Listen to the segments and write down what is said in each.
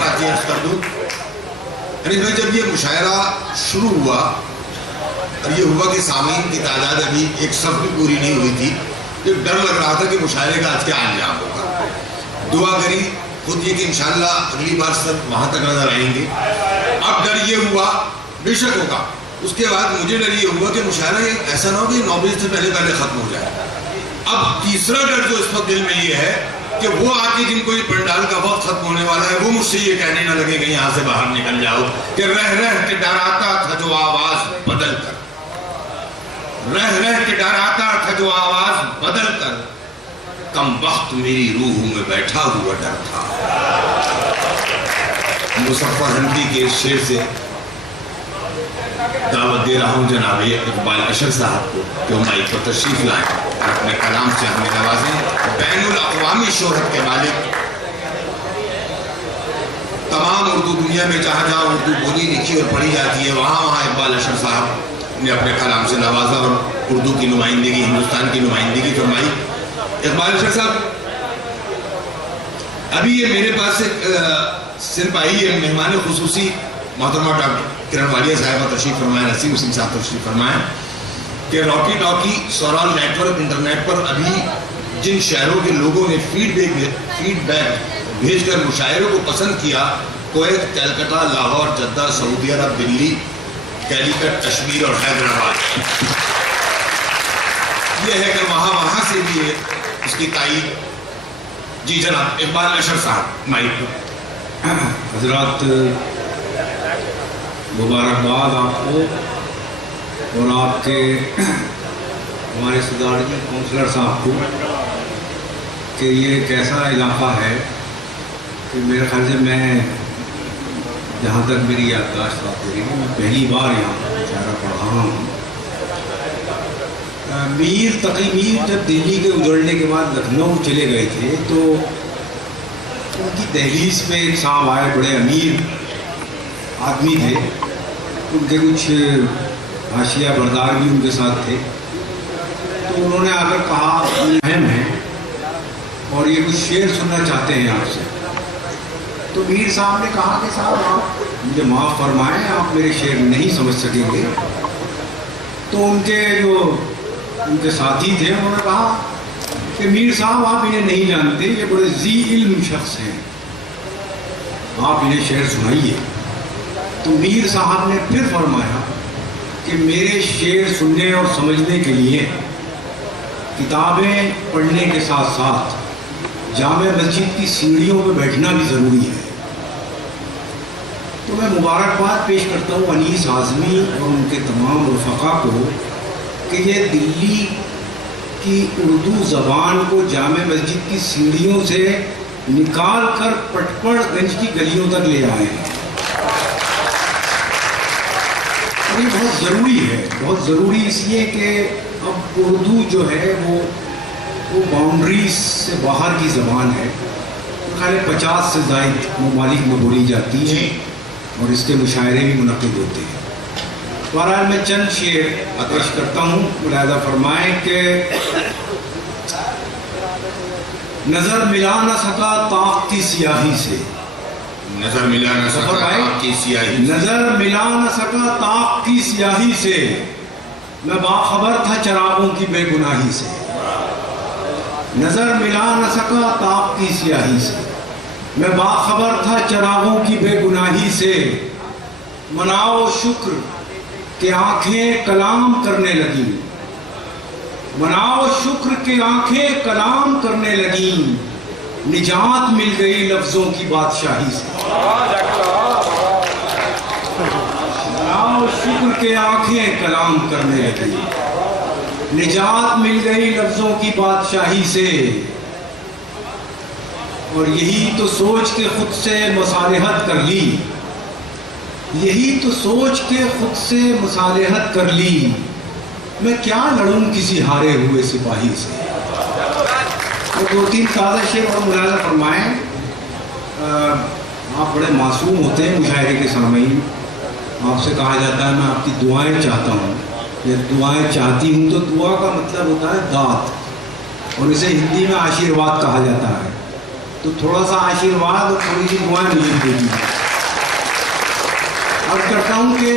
باتیں عرض کر دوں. انیس بھائی جب یہ مشاعرہ شروع ہوا اور یہ ہوا کہ سامعین کی تعداد ابھی ایک صف بھی پوری نہیں ہوئی تھی، تو ڈر لگ رہا تھا کہ مشاعرے کا آج کیا انجام ہوگا. دعا کری خود یہ کہ انشاءاللہ اگلی بار سب وہاں تک نظر آئیں گے. اب ڈر یہ ہوا، بے شک ہوگا، اس کے بعد مجھے ڈر یہ ہوا کہ مشاعرہ ایسا نہ ہو کہ 9 بجے سے پہلے ختم ہو جائے. اب تیسرا ڈر جو اس وقت دل میں یہ ہے کہ وہ آ کے جن کو یہ پنڈال کا وقت ختم ہونے والا ہے وہ مجھ سے یہ کہنے نہ لگے کہ یہاں سے باہر نکل جاؤ کہ رہ رہ کے ڈراتا تھا جو آواز بدل کر، رہ رہ کے ڈراتا تھا جو آواز بدل کر، کم وقت میری روح میں بیٹھا ہوا ڈر تھا. مصفح حنفی کے اس شعر سے دعوت دے رہا ہوں جناب اقبال اشر صاحب کو کہ وہ مائک پر تشریف لائیں اور اپنے کلام سے ہمیں نوازیں. بین الاقوامی شہرت کے مالک، تمام اردو دنیا میں جہاں جہاں اردو بولی لکھی اور پڑھی جاتی ہے وہاں وہاں اقبال اشر صاحب نے اپنے کلام سے نوازا اور اردو کی نمائندگی، ہندوستان کی نمائندگی فرمائی. اقبال اشر صاحب، ابھی یہ میرے پاس صرف آئی ہے مہمان خصوصی محترمہ ڈاکٹر کرن والیہ صاحبہ تشریف فرمائے، نسیم حسین صاحب تشریف فرمائے کہ راکی ٹاکی سورال نیٹ ورک انٹرنیٹ پر ابھی جن شہروں کے لوگوں نے فیڈ بیک بھیج کر مشاعروں کو پسند کیا، کویت، کلکتہ، لاہور، جدہ، سعودی عرب، دلی، کیلیکٹ، کشمیر اور حیدرآباد، یہ ہے کہ وہاں سے بھی اس کی تائید. جی جناب اقبال اشر صاحب مائک. حضرات مبارکباد آپ کو اور آپ کے ہمارے صدارتی کونسلر صاحب کو کہ یہ ایک ایسا علاقہ ہے کہ میرے خیال سے میں جہاں تک میری یادداشت آتی ہے میں پہلی بار یہاں مشاعرہ پڑھ رہا ہوں. میر تقی میر جب دلی کے اجڑنے کے بعد لکھنؤ چلے گئے تھے تو ان کی دہلیز میں ایک صاحب آئے، بڑے امیر آدمی تھے، ان کے کچھ حاشیہ بردار بھی ان کے ساتھ تھے. تو انہوں نے آ کر کہا اہم ہے اور یہ کچھ شعر سننا چاہتے ہیں آپ سے. تو میر صاحب نے کہا کہ صاحب آپ مجھے معاف فرمائیں، آپ میرے شعر نہیں سمجھ سکیں گے. تو ان کے ساتھی تھے، انہوں نے کہا کہ میر صاحب آپ انہیں نہیں جانتے، یہ بڑے ذی علم شخص ہیں، آپ انہیں شعر سنائیے. تو میر صاحب نے پھر فرمایا کہ میرے شعر سننے اور سمجھنے کے لیے کتابیں پڑھنے کے ساتھ ساتھ جامع مسجد کی سیڑھیوں پہ بیٹھنا بھی ضروری ہے. تو میں مبارکباد پیش کرتا ہوں انیس اعظمی اور ان کے تمام رفقا کو کہ یہ دلی کی اردو زبان کو جامع مسجد کی سیڑھیوں سے نکال کر پٹپڑ گنج کی گلیوں تک لے آئے ہیں. یہ بہت ضروری ہے، بہت ضروری اس لیے کہ اب اردو جو ہے وہ باؤنڈریز سے باہر کی زبان ہے. خیر 50 سے زائد ممالک میں بولی جاتی ہے اور اس کے مشاعرے بھی منعقد ہوتے ہیں. بہرحال میں چند شعر پیش کرتا ہوں، ملاحظہ فرمائیں کہ نظر ملا نہ سکا طاق کی سیاہی سے، نظر ملا نہ سکا طاق کی سیاہی، نظر ملا نہ سکا طاق کی سیاہی سے، میں باخبر تھا چراغوں کی بے گناہی سے. نظر ملا نہ سکا طاق کی سیاہی سے، میں باخبر تھا چراغوں کی بے گناہی سے. مناؤ شکر کہ آنکھیں کلام کرنے لگیں، مناؤ شکر کہ آنکھیں کلام کرنے لگیں، نجات مل گئی لفظوں کی بادشاہی سے. مناؤ شکر کہ آنکھیں کلام کرنے لگیں، نجات مل گئی لفظوں کی بادشاہی سے. اور یہی تو سوچ کے خود سے مصالحت کر لی، یہی تو سوچ کے خود سے مصالحت کر لی، میں کیا لڑوں کسی ہارے ہوئے سپاہی سے. اور 2-3 تازہ شعر اور ملاحظہ فرمائیں. آپ بڑے معصوم ہوتے ہیں مشاعرے کے سامعین، آپ سے کہا جاتا ہے میں آپ کی دعائیں چاہتا ہوں، یا دعائیں چاہتی ہوں، تو دعا کا مطلب ہوتا ہے دعات، اور اسے ہندی میں آشیرواد کہا جاتا ہے. تو تھوڑا سا آشیرواد اور تھوڑی سی دعائیں مجھے دے دیجیے. عرض کرتا ہوں کہ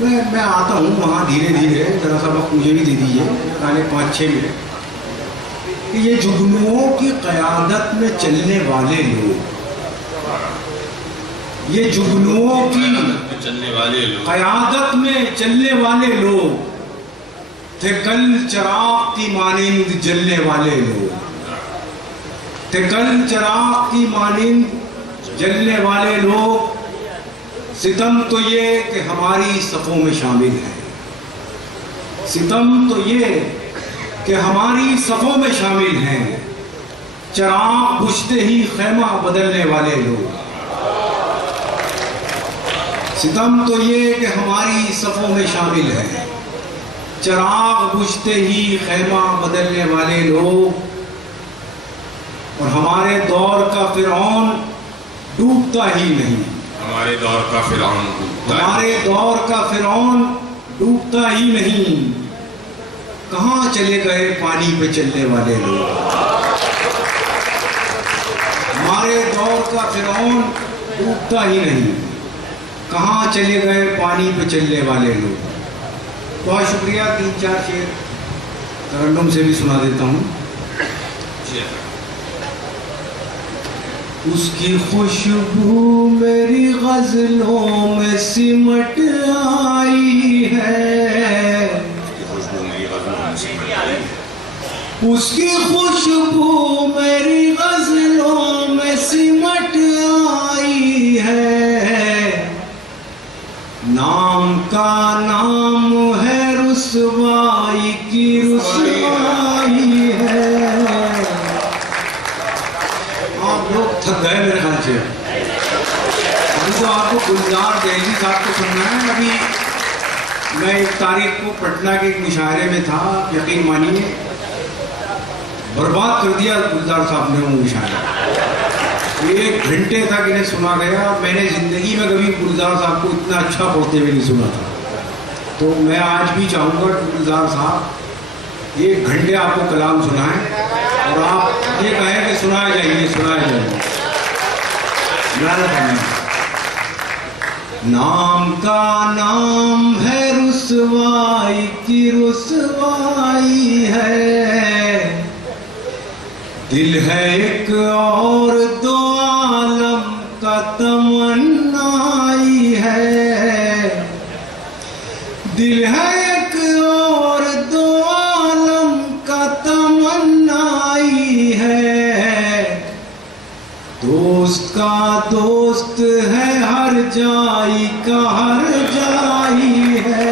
میں آتا ہوں وہاں دھیرے دھیرے، ذرا سا وقت مجھے بھی دے دیجیے، پرانے 5-6 منٹ. کہ یہ جگنوؤں کی قیادت میں چلنے والے لوگ، یہ جگنوؤں کی قیادت میں چلنے والے لوگ تھے کل چراغ کی مانند جلنے والے لوگ، تھے کل چراغ کی مانند جلنے والے لوگ. ستم تو یہ کہ ہماری صفوں میں شامل ہیں، ستم تو یہ کہ ہماری صفوں میں شامل ہیں. چراغ بجھتے ہی خیمہ بدلنے والے لوگ، ستم تو یہ کہ ہماری صفوں میں شامل ہیں. چراغ بجھتے ہی خیمہ بدلنے والے لوگ. اور ہمارے دور کا فرعون ڈوبتا ہی نہیں، ہمارے دور کا فرعون ہمارے دور کا فرعون ڈوبتا ہی نہیں. کہاں چلے گئے پانی پہ چلنے والے لوگ؟ ہمارے دور کا فرعون ڈوبتا ہی نہیں، کہاں چلے گئے پانی پہ چلنے والے لوگ. بہت شکریہ. 3-4 شعر ترنم سے بھی سنا دیتا ہوں. اس کی خوشبو میری غزلوں میں سمٹ آئی ہے، اس کی خوشبو میری غزلوں میں سمٹ آئی ہے. نام کا نام ہے رسوائی کی رسوائی ہے. آپ لوگ تھک گئے میرے خیال سے. ابھی تو آپ کو گلزار دہلوی صاحب کو سننا ہے. ابھی میں 1 تاریخ کو پٹنہ کے ایک مشاعرے میں تھا، یقین مانیے برباد کر دیا گلزار صاحب نے وہ مشاعرہ. 1 گھنٹے تک انہیں سنا گیا. میں نے زندگی میں کبھی گلزار صاحب کو اتنا اچھا پڑھتے ہوئے نہیں سنا تھا. تو میں آج بھی چاہوں گا کہ گلزار صاحب 1 گھنٹے آپ کو کلام سنائیں اور آپ یہ کہیں کہ سنایا جائیے سنایا جائیے. نام کا نام ہے رسوائی کی رسوائی ہے. دل ہے ایک اور 2 عالم کا تمنائی ہے. دل ہے ایک اور 2 عالم کا تمنائی ہے. دوست کا دوست ہے ہر جائی کا ہر جائی ہے.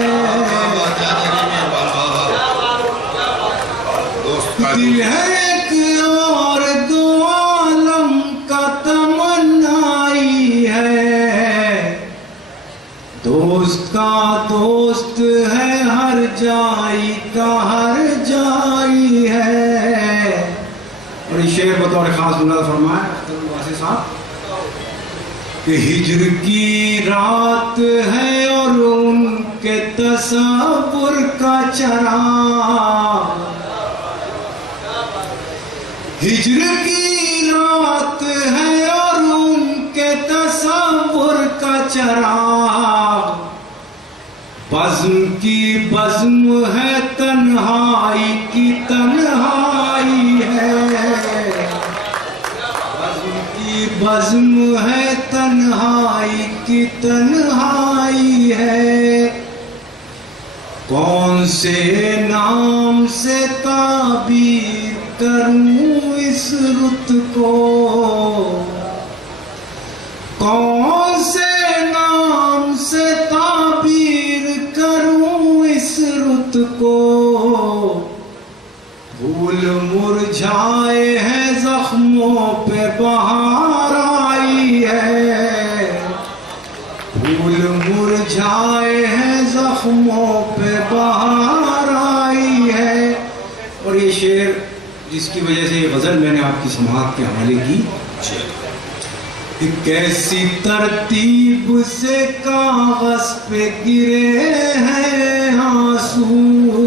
دل ہے ایک اور 2 عالم کا تمنائی ہے. دوست کا دوست ہے ہر جائی کا ہر جائی ہے. اور یہ شعر بطور خاص ملاد فرمائے صاحب کہ ہجر کی رات ہے اور ان کے تصور کا چراغ. ہجر کی رات ہے اور ان کے تصور کا چراغ. بزم کی بزم ہے تنہائی کی تنہائی ہے. بزم ہے تنہائی کی تنہائی ہے. کون سے نام سے تعبیر کروں اس رت کو، کون سے نام سے تعبیر کروں اس رت کو. پھول مرجھائے ہیں زخموں پہ بہار آئی ہے. پھول مرجھائے ہیں زخموں پہ بہار آئی ہے. اور یہ شعر جس کی وجہ سے یہ غزل میں نے آپ کی سماعت کے حوالے کی. کیسی ترتیب سے کاغذ پہ گرے ہیں آنسو.